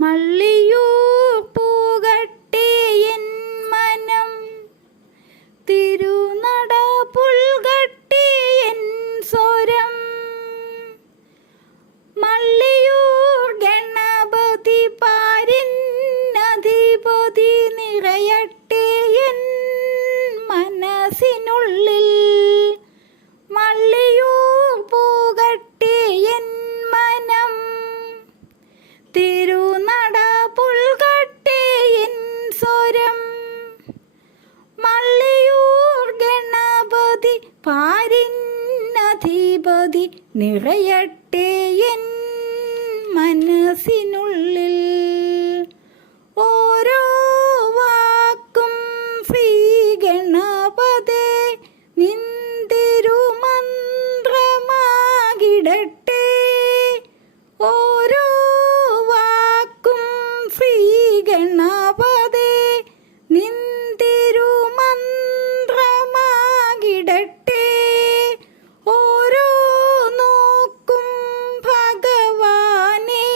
Malliyoor പൂകട്ടെ N മനം, തിരുനട പുൽകട്ടെ N സ്വരം. മള്ളിയൂർ ഗണപതി പാരിന്നധിപതി നിറയട്ടെ എൻ മനസ്സിനുള്ളിൽ. മള്ളിയൂർ പൂകട്ടെ എൻ മനം, തിരുനട പുൽകട്ടെ എൻ സ്വരം. മള്ളിയൂർ ഗണപതി പാരിന്നധിപതി നിറയട്ടെ എൻ മനസ്സിനുള്ളിൽ. ഓരോ വാക്കും ശ്രീ ഗണപതേ നിന്തിരുമന്ത്രമാകിടട്ടെ. ഓരോ വാക്കും ശ്രീ ഗണപതേ നിന്തിരുമന്ത്രമാകിടട്ടെ. ഓരോ നോക്കും ഭഗവാനേ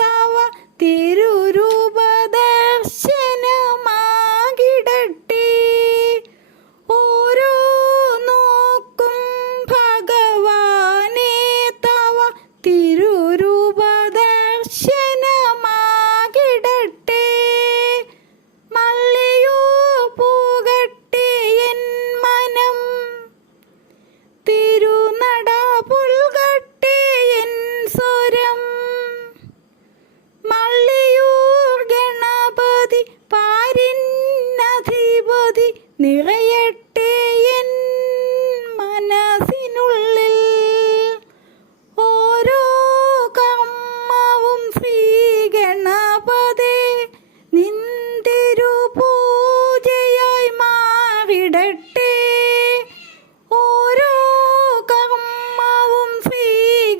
തവ തിരുരൂപദർശനമാകിടട്ടെ. ഓരോ നോക്കും ഭഗവാനേ തവ തിരുരൂപദർശനമാകിടട്ടെ. മള്ളിയൂർ പൂകട്ടെ എൻ മനം, തിരുനട പുൽകട്ടെ എൻ സ്വരം. മള്ളിയൂർ ഗണപതി പാരിന്നധിപതി നിറയട്ടെ എൻ മനസ്സിനുള്ളിൽ. ഓരോ കർമ്മവും ശ്രീ ഗണപതേ നിന്തിരുപൂജയായി മാറിടട്ടെ. ഓരോ കർമ്മവും ശ്രീ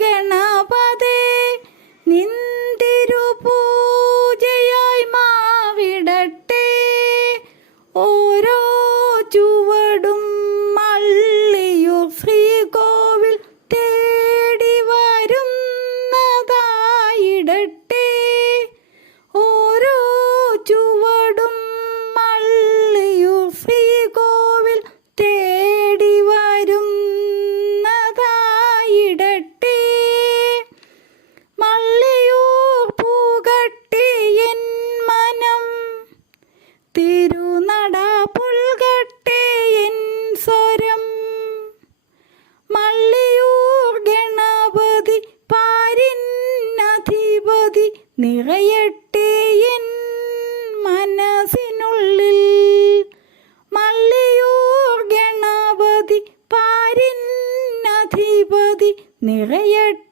ഗണപതേ നിന്തിരുപൂജയായി മാറിടട്ടെ. ഓരോ ചുവടും മള്ളിയൂർ ശ്രീകോവിൽ തേടി വരുന്നതായിടട്ടെ. ഓരോ ചുവടും മള്ളിയൂർ ശ്രീകോവിൽ തേടി വരുന്നതായിടട്ടെ. മള്ളിയൂർ പൂകട്ടെ എൻ മനം, തിരുനട പുൽകട്ടെ എൻ സ്വരം. മള്ളിയൂർ ഗണപതി പാരിന്നധിപതി നിറയട്ടെ എൻ മനസ്സിനുള്ളിൽ. മള്ളിയൂർ ഗണപതി പാരിന്നധിപതി നിറയട്ടെ